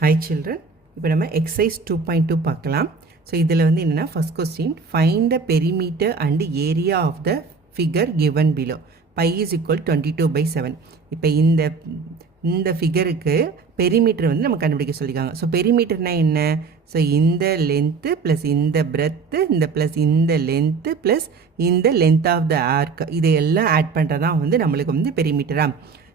Hi children, இப்போ நம்ம exercise 2.2 பார்க்கலாம். ஸோ இதில் வந்து என்னென்னா first question, find the perimeter and area of the figure given below. Pi is equal 22/7. இப்போ இந்த ஃபிகருக்கு பெரிமீட்டர் வந்து நம்ம கண்டுபிடிக்க சொல்லியிருக்காங்க. ஸோ பெரிமீட்டர்னா என்ன? ஸோ இந்த லென்த்து ப்ளஸ் இந்த பிரெத்து இந்த ப்ளஸ் இந்த லென்த்து ப்ளஸ் இந்த லென்த் ஆஃப் த ஆர்க் இதையெல்லாம் ஆட் பண்ணுறதான் வந்து நம்மளுக்கு வந்து பெரிமீட்டரா.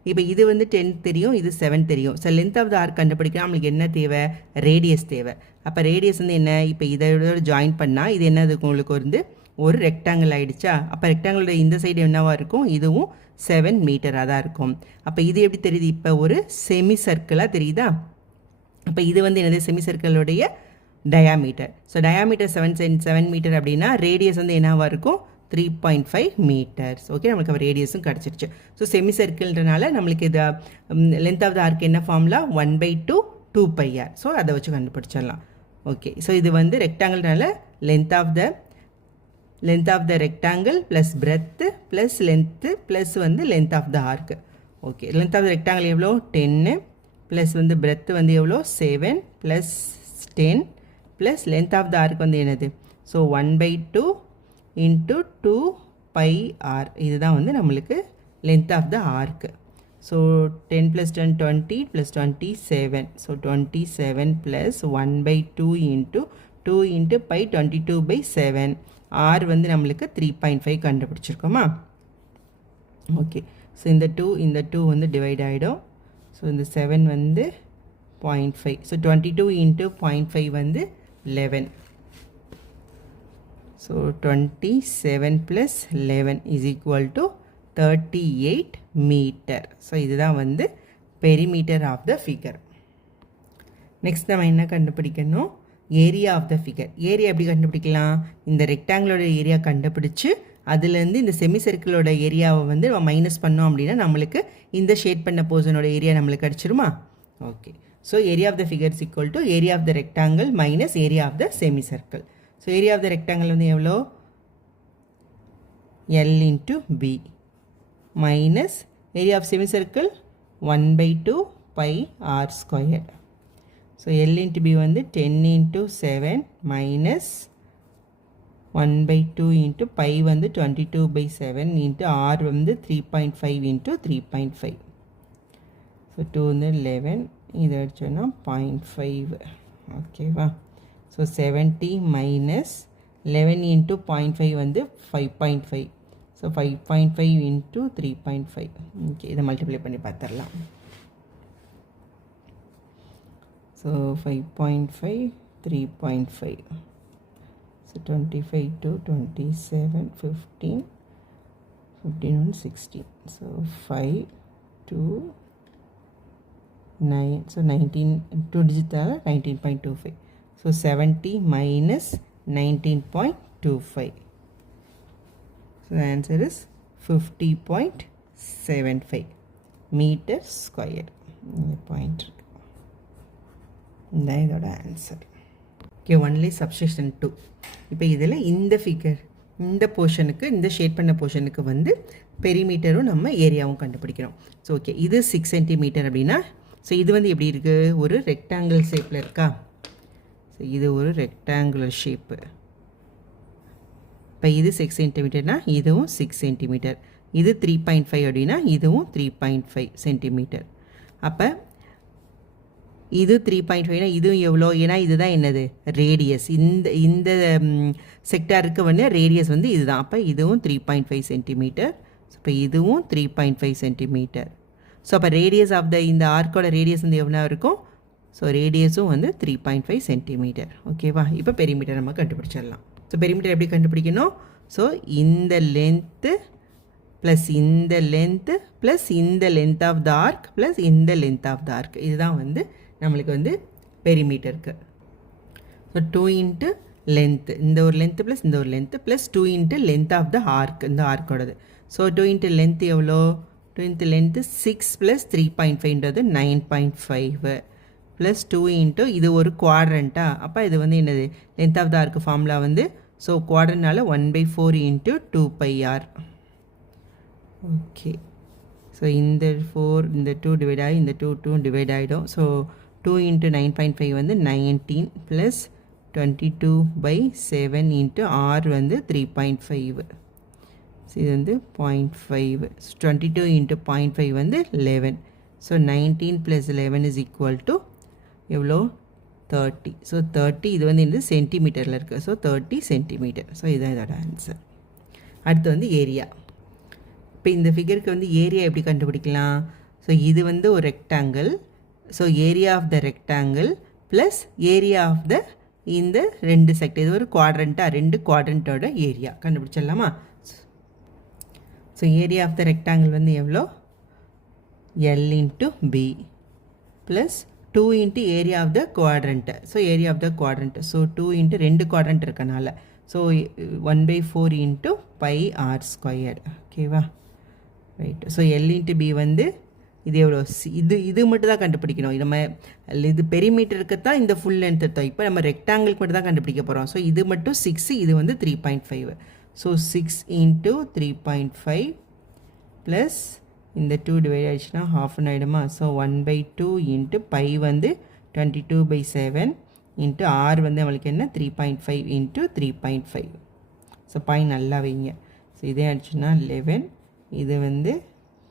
இப்போ இது வந்து 10 தெரியும், இது 7 தெரியும். So length of the arc கண்டுபிடிக்கலாம். நம்மளுக்கு என்ன தேவை? ரேடியஸ் தேவை. அப்போ ரேடியஸ் வந்து என்ன? இப்போ இதோட ஜாயின் பண்ணால் இது என்னது உங்களுக்கு வந்து ஒரு ரெக்டாங்கிள் ஆகிடுச்சா? அப்போ ரெக்டாங்கிளோட இந்த சைடு என்னவாக இருக்கும்? இதுவும் 7 மீட்டராக தான் இருக்கும். அப்போ இது எப்படி தெரியுது? இப்போ ஒரு செமி சர்க்கிளாக தெரியுதா? அப்போ இது வந்து என்னது? செமி சர்க்கிளோடைய டயாமீட்டர். ஸோ டயாமீட்டர் 7 மீட்டர் அப்படின்னா ரேடியஸ் வந்து என்னவாக இருக்கும்? 3.5 மீட்டர்ஸ். ஓகே, நம்மளுக்கு ரேடியஸும் கிடச்சிருச்சு. ஸோ செமி சர்க்கிள்ன்றனால நம்மளுக்கு இது லென்த் ஆஃப் த ஆர்க் என்ன ஃபார்முலா? 1/2 2πr. ஸோ அதை வச்சு கண்டுபிடிச்சிடலாம். ஓகே, ஸோ இது வந்து ரெக்டாங்கிள்னால length of the rectangle plus breadth plus length plus வந்து length of the arc. Okay, length of the rectangle எவ்வளோ? 10 ப்ளஸ் வந்து பிரெத்து வந்து எவ்வளோ? 7 plus 10 plus length of the arc வந்து என்னது? So 1/2 into 2πr. இதுதான் வந்து நம்மளுக்கு length of the arc. So 10 + 10 20 + 27. So 27 + 1/2 into 2 into pi 22/7. R வந்து நம்மளுக்கு 3.5 கண்டுபிடிச்சிருக்கோமா? ஓகே, ஸோ இந்த 2 வந்து டிவைட் ஆகிடும். ஸோ இந்த 7 வந்து 0.5. ஸோ 22 into 0.5 வந்து 11. So 27 plus 11 is equal to 38 meter. So இதுதான் வந்து perimeter of the figure. Next நம்ம என்ன கண்டுபிடிக்கணும்? Area of the figure. Area எப்படி கண்டுபிடிக்கலாம்? இந்த ரெக்டாங்கிளோட ஏரியா கண்டுபிடிச்சு அதுலேருந்து இந்த செமி சர்க்கிளோட ஏரியாவை வந்து நம்ம மைனஸ் பண்ணோம் அப்படின்னா நம்மளுக்கு இந்த ஷேட் பண்ண போர்ஷனோட ஏரியா நம்மளுக்கு கிடச்சிருமா? Okay, so area of the figure is equal to area of the rectangle minus area of the semi circle. So area of the rectangle வந்து எவ்வளோ? L into B minus area of semi circle 1/2 pi r squared. So L into B வந்து 10 into 7 minus 1/2 into pi வந்து 22/7 into r வந்து 3.5 into 3.5. So 2 வந்து 11, இதை அடிச்சோன்னா 0.5. ஓகேவா? So 70 minus 11 into 0.5 வந்து 5.5. So 5.5 into 3.5. Okay, இதை மல்டிப்ளை பண்ணி பார்த்துடலாம். So 5.5 3.5. So 25 to 27 15 1 16. So 5 2 9. So 19 2 டிஜிட்டால் 19.25. So 70 minus 19.25. So the answer is 50.75 meter square. Point. That is the answer. Okay, only subsection 2. இப்போ இதில் இந்த ஃபிகர் இந்த போர்ஷனுக்கு இந்த ஷேட் பண்ண போர்ஷனுக்கு வந்து பெரிமீட்டரும் நம்ம ஏரியாவும் கண்டுபிடிக்கிறோம். ஸோ ஓகே, இது 6 சென்டிமீட்டர் அப்படின்னா ஸோ இது வந்து எப்படி இருக்குது? ஒரு ரெக்டாங்கிள் ஷேப்பில் இருக்கா? இது ஒரு ரெக்டாங்குலர் ஷேப்பு. இப்போ இது 6 சென்டிமீட்டர்னா இதுவும் 6 சென்டிமீட்டர். இது 3.5 அப்படின்னா இதுவும் 3.5 சென்டிமீட்டர். அப்போ இது 3.5னா இதுவும் எவ்வளோ? ஏன்னா இதுதான் என்னது? ரேடியஸ். இந்த செக்டாருக்கு வந்து ரேடியஸ் வந்து இதுதான். அப்போ இதுவும் 3.5 சென்டிமீட்டர். இப்போ இதுவும் 3.5 சென்டிமீட்டர். ஸோ அப்போ ரேடியஸ் ஆஃப் த இந்த ஆர்க்கோட ரேடியஸ் வந்து எவ்வளோ இருக்கும்? ஸோ ரேடியஸும் வந்து 3.5 சென்டிமீட்டர். ஓகேவா? இப்போ பெரிமீட்டர் நம்ம கண்டுபிடிச்சிடலாம். ஸோ பெரிமீட்டர் எப்படி கண்டுபிடிக்கணும்? ஸோ இந்த லென்த்து ப்ளஸ் இந்த லென்த்து ப்ளஸ் இந்த length of the arc plus இந்த லென்த் ஆஃப் த ஆர்க் இதுதான் வந்து நம்மளுக்கு வந்து பெரிமீட்டருக்கு. ஸோ 2 இன்ட்டு லென்த்து, இந்த ஒரு லென்த்து ப்ளஸ் இந்த ஒரு length plus 2 into length of the arc, இந்த ஆர்க்கோடது. ஸோ 2 இன்ட்டு லென்த் எவ்வளோ? 2 இன்ட்டு லென்த்து 6 ப்ளஸ் 3.5ன்றது 9.5 ப்ளஸ் 2 இன்ட்டு இது ஒரு குவாட்ரண்ட்டா? அப்போ இது வந்து என்னது? Length of the arc formula வந்து ஸோ குவாட்ரண்ட்னால 1/4 into 2πr. ஓகே, ஸோ இந்த 4 இந்த 2 டிவைட் ஆகி இந்த 2 டிவைட் ஆகிடும். ஸோ 2 into 9.5 வந்து 19 plus 22/7 into R வந்து 3.5. ஸோ இது வந்து 0.5. 22 into 0.5 வந்து 11. So 19 plus 11 is equal to எவ்வளோ 30. ஸோ 30 இது வந்து இந்த சென்டிமீட்டரில் இருக்குது. So 30 centimetre. ஸோ இதுதான் இதோட ஆன்சர். அடுத்து வந்து ஏரியா. இப்போ இந்த ஃபிகருக்கு வந்து ஏரியா எப்படி கண்டுபிடிக்கலாம்? ஸோ இது வந்து ஒரு rectangle. So area of the rectangle plus area of the இந்த ரெண்டு செக்டர், இது ஒரு குவாட்ரண்ட்டாக, ரெண்டு குவாட்ரண்ட்டோட ஏரியா கண்டுபிடிச்சிடலாமா? So area of the rectangle வந்து எவ்வளோ? L into B plus 2 into area of the quadrant. So area of the quadrant, so 2 into ரெண்டு குவாட்ரண்ட் இருக்கனால so 1/4 into pi r square. ஓகேவா? Right. So L into B வந்து இது எவ்வளோ? இது மட்டும் தான் கண்டுபிடிக்கணும். இது நம்ம இது பெரிமீட்டருக்கு தான் இந்த ஃபுல் லென்த் எடுத்தோம். இப்போ நம்ம ரெக்டாங்கிளுக்கு மட்டும் தான் கண்டுபிடிக்க போகிறோம். ஸோ இது மட்டும் 6, இது வந்து 3.5. ஸோ 6 into 3.5 ப்ளஸ் இந்த 2 டிவைட் ஆகிடுச்சுன்னா half ஆகிடுமா? ஸோ 1/2 into pi வந்து 22/7 into r வந்து நம்மளுக்கு என்ன 3.5 into 3.5. ஸோ பாயிண்ட் நல்லா வைங்க. ஸோ இதே ஆகிடுச்சுன்னா 11, இது வந்து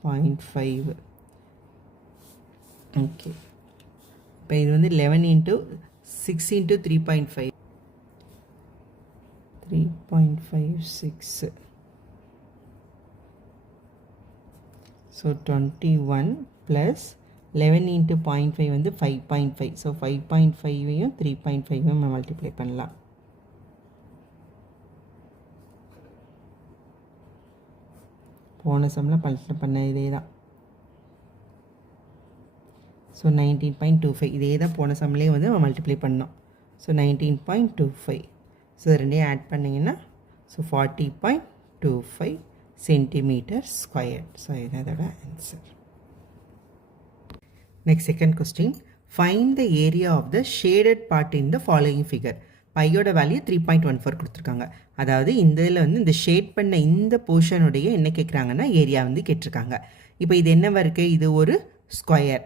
0.5. ஓகே. இப்போ இது வந்து 11 into 6 into 3.5 3.56. So 21 plus 11 into 0.5 வந்து 5.5. ஸோ 5.5ஐயும் 3.5ஐயும் நம்ம மல்டிப்ளை பண்ணலாம். போன சம்மில் மல்டிப்ளை பண்ண இதே தான். ஸோ 19.25 இதே தான் போன சம்லேயே வந்து நம்ம மல்டிப்ளை பண்ணோம். ஸோ 19.25. ஸோ ரெண்டையும் ஆட் பண்ணிங்கன்னா ஸோ 40.25 சென்டிமீட்டர் ஸ்கொயர். ஸோ இதுதான் இதோட answer. Next second question. Find the area of the shaded part in the following figure. பையோட வேல்யூ 3.14 கொடுத்துருக்காங்க. அதாவது இந்த இதில் வந்து இந்த ஷேட் பண்ண இந்த போர்ஷனுடைய என்ன கேட்குறாங்கன்னா ஏரியா வந்து கேட்டிருக்காங்க. இப்போ இது என்னவா இருக்குது? இது ஒரு ஸ்கொயர்.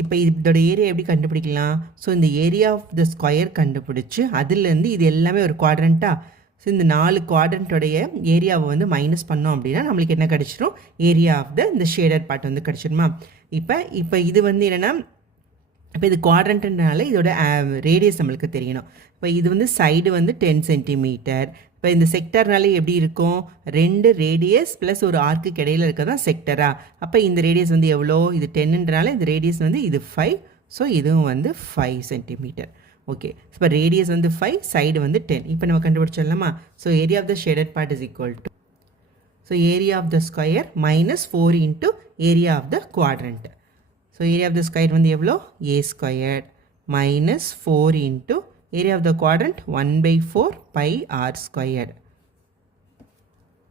இப்போ இதோட ஏரியா எப்படி கண்டுபிடிக்கலாம்? ஸோ இந்த ஏரியா ஆஃப் த ஸ்கொயர் கண்டுபிடிச்சி அதுலேருந்து இது எல்லாமே ஒரு குவாட்ரண்ட்டாக. ஸோ இந்த 4 குவாட்ரண்ட்டோடைய ஏரியாவை வந்து மைனஸ் பண்ணோம் அப்படின்னா நம்மளுக்கு என்ன கிடச்சிரும்? ஏரியா ஆஃப் த இந்த ஷேடட் பார்ட் வந்து கிடச்சிருமா? இப்போ இது வந்து என்னென்னா, இப்போ இது குவாட்ரண்ட்னால இதோட ரேடியஸ் நம்மளுக்கு தெரியணும். இப்போ இது வந்து சைடு வந்து 10 சென்டிமீட்டர். இப்போ இந்த செக்டர்னாலே எப்படி இருக்கும்? 2 ரேடியஸ் ப்ளஸ் ஒரு ஆர்க்கு இடையில இருக்க தான் செக்டரா. அப்போ இந்த ரேடியஸ் வந்து எவ்வளோ? இது 10ன்றனால இந்த ரேடியஸ் வந்து இது 5. ஸோ இதுவும் வந்து 5 சென்டிமீட்டர். ஓகே. இப்போ ரேடியஸ் வந்து 5, சைடு வந்து 10. இப்போ நம்ம கண்டுபிடிச்சிடலாமா? So area of the shaded part is equal to, so area of the square minus 4 into area of the quadrant. So area of the square வந்து எவ்வளோ? a square minus 4 into area of the quadrant 1/4 pi r square.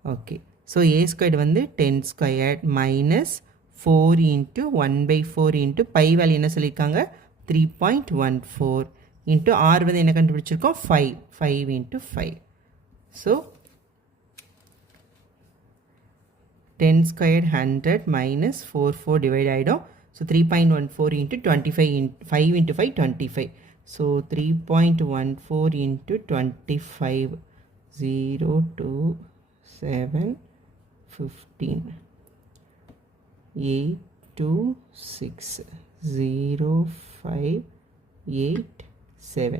Okay. So a square வந்து 10 square minus 4 into 1/4 into pi value என்ன சொல்லியிருக்காங்க? 3.14 into r வந்து என்ன கண்டுபிடிச்சிருக்கோம்? 5 into 5. So 10 square 100 minus 4 divide ஆகிடும். So 3.14 into 25 5 into 5 25. So 3.14 into 25 0 2 7 15 8 2 6 0 5 8 7.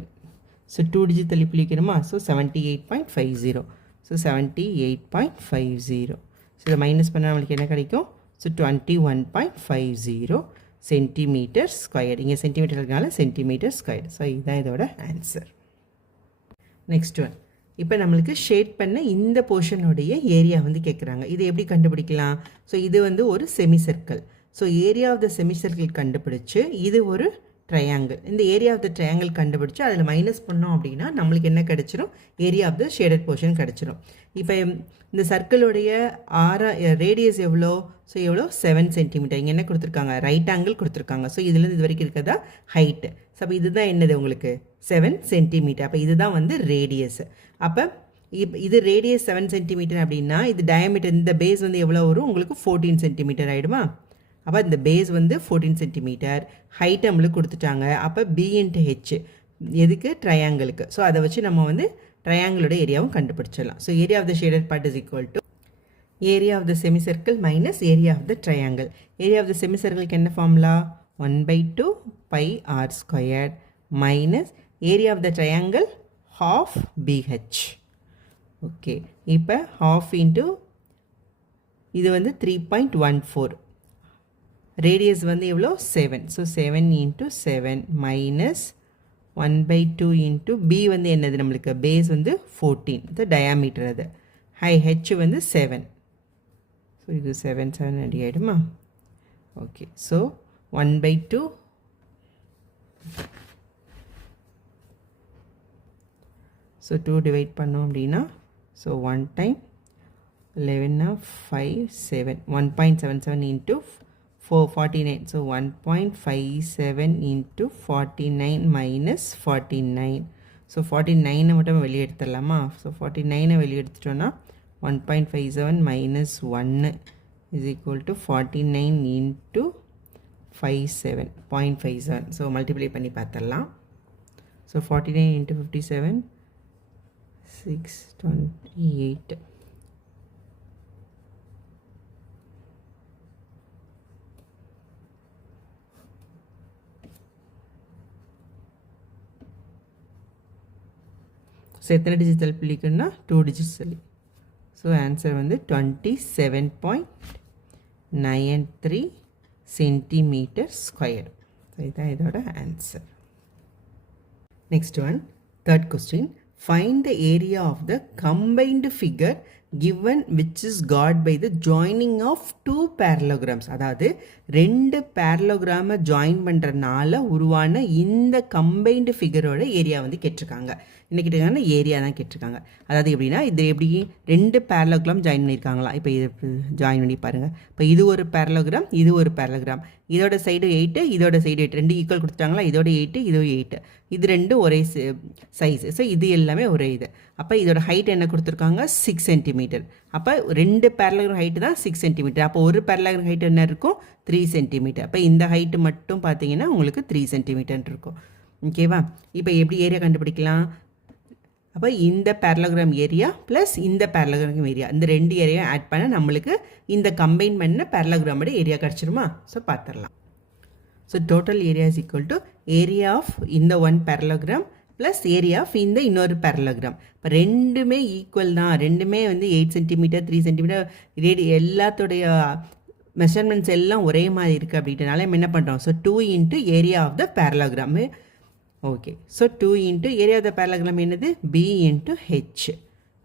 So 2 digit தள்ளி பிடிக்கணுமா? So 78.50. So 78.50. So இதை minus பண்ணால் நம்மளுக்கு என்ன கிடைக்கும்? So 21.50 centimetre square. இங்கே சென்டிமீட்டர் இருக்கனால சென்டிமீட்டர் ஸ்கொயர். ஸோ இதுதான் இதோட ஆன்சர். Next one. இப்போ நம்மளுக்கு ஷேட் பண்ண இந்த போர்ஷனுடைய ஏரியா வந்து கேட்குறாங்க. இது எப்படி கண்டுபிடிக்கலாம்? ஸோ இது வந்து ஒரு semi circle. So area of the semi circle கண்டுபிடிச்சு இது ஒரு ட்ரையாங்கிள். இந்த ஏரியா ஆஃப் த ட்ரையாங்கிள் கண்டுபிடிச்சு அதில் மைனஸ் பண்ணோம் அப்படின்னா நம்மளுக்கு என்ன கிடச்சிரும்? Area of the shaded portion கிடச்சிரும். இப்போ இந்த சர்க்கிளுடைய ரேடியஸ் எவ்வளோ? ஸோ எவ்வளோ? 7 சென்டிமீட்டர். இங்கே என்ன கொடுத்துருக்காங்க? ரைட் ஆங்கிள் கொடுத்துருக்காங்க. ஸோ இதுலேருந்து இது வரைக்கும் இருக்கிறதா ஹைட்டு. ஸோ அப்போ இதுதான் என்னது உங்களுக்கு? 7 சென்டிமீட்டர். அப்போ இதுதான் வந்து ரேடியஸ். அப்போ இது ரேடியஸ் 7 சென்டிமீட்டர் அப்படின்னா இது டயமீட்டர், இந்த பேஸ் வந்து எவ்வளோ வரும் உங்களுக்கு? 14 சென்டிமீட்டர் ஆகிடுமா? அப்போ இந்த பேஸ் வந்து 14 சென்டிமீட்டர், ஹைட் நம்மளுக்கு கொடுத்துட்டாங்க. அப்போ B into H எதுக்கு? ட்ரையாங்கிளுக்கு. ஸோ அதை வச்சு நம்ம வந்து ட்ரையாங்கிளோட ஏரியாவும் கண்டுபிடிச்சிடலாம். So area of the shaded part is equal to area of the semicircle minus area of the triangle. Area of the செமிசர்க்கிளுக்கு என்ன formula? 1/2 pi r squared minus area of the triangle half BH. Okay, இப்போ half into இது வந்து 3.14, radius வந்து எவ்வளோ? 7. So 7 into 7 minus 1/2 into B வந்து என்னது நம்மளுக்கு? பேஸ் வந்து 14, இது டயாமீட்டர். அது ஹெச் வந்து 7. ஸோ இது 7 அடி ஆகிடுமா? ஓகே, ஸோ 1/2 ஸோ 2 டிவைட் பண்ணோம் அப்படின்னா so 1 time 11 5 7 1.77 into 49. So 1.57 into 49 minus 49. So 49 மட்டும் வெளியே எடுத்துடலாமா? ஸோ 49 வெளியே எடுத்துட்டோன்னா 1.57 minus 1 is equal to 49 into 57, 0.57. So multiply பண்ணி பார்த்துடலாம். So 49 into 57 628. ஸோ எத்தனை டிஜிட் தள்ளிக்கணும்னா 2 டிஜிட்ஸ் தள்ளி. ஸோ ஆன்சர் வந்து 27.93 சென்டிமீட்டர் ஸ்கொயர். ஸோ இதுதான் இதோட answer. Next one, third question. Find the area of the combined figure given which is got by the joining of two parallelograms. அதாவது ரெண்டு parallelogram join பண்ணுறனால உருவான இந்த combined ஃபிகரோட area வந்து கேட்டிருக்காங்க. என்ன கேட்டிருக்காங்கன்னா ஏரியா தான் கேட்டிருக்காங்க. அதாவது எப்படின்னா இது எப்படி ரெண்டு parallelogram ஜாயின் பண்ணியிருக்காங்களா? இப்போ இது ஜாயின் பண்ணி பாருங்கள். இப்போ இது ஒரு parallelogram, இது ஒரு parallelogram. இதோட சைடு 8, இதோட சைடு 8, ரெண்டு ஈக்குவல் கொடுத்துட்டாங்களா? இதோட 8, இதோ 8. இது ரெண்டும் ஒரே சைஸ். ஸோ இது எல்லாமே ஒரே இது. அப்போ இதோட ஹைட் என்ன கொடுத்துருக்காங்க? 6 சென்டிமீட்டர். அப்போ ரெண்டு பேரலகிராம் ஹைட்டு தான் 6 சென்டிமீட்டர். அப்போ ஒரு பேரலகிராம் ஹைட் என்ன இருக்கும்? 3 சென்டிமீட்டர். அப்போ இந்த ஹைட்டு மட்டும் பார்த்தீங்கன்னா உங்களுக்கு 3 சென்டிமீட்டர் இருக்கும். ஓகேவா? இப்போ எப்படி ஏரியா கண்டுபிடிக்கலாம்? அப்போ இந்த பேரலோகிராம் ஏரியா ப்ளஸ் இந்த பேரலோகிராம் ஏரியா, இந்த ரெண்டு ஏரியா ஆட் பண்ண நம்மளுக்கு இந்த கம்பைன் பண்ண பேரலோகிராமோட ஏரியா கிடச்சிருமா? ஸோ பார்த்துடலாம். So total area is equal to area of இந்த one parallelogram plus area of இந்த இன்னொரு பேரலோகிராம். இப்போ ரெண்டுமே ஈக்குவல் தான். ரெண்டுமே வந்து 8 சென்டிமீட்டர் 3 சென்டிமீட்டர் எல்லாத்தோடைய மெஷர்மெண்ட்ஸ் எல்லாம் ஒரே மாதிரி இருக்குது. அப்படின்றனால நம்ம என்ன பண்ணுறோம்? So 2 into area of the parallelogram. Okay, so 2 into area of the parallelogram என்னது? B into H.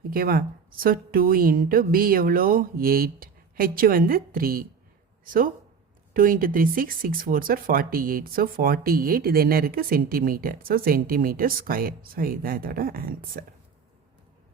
ஓகேவா? ஸோ 2 இன்ட்டு B எவ்வளோ? 8, H வந்து 3. So 2 into 3 6, 6 4s are 48. So 48 இது என்ன இருக்குது? Centimetre. So centimetre square. So இதுதான் இதோட ஆன்சர்.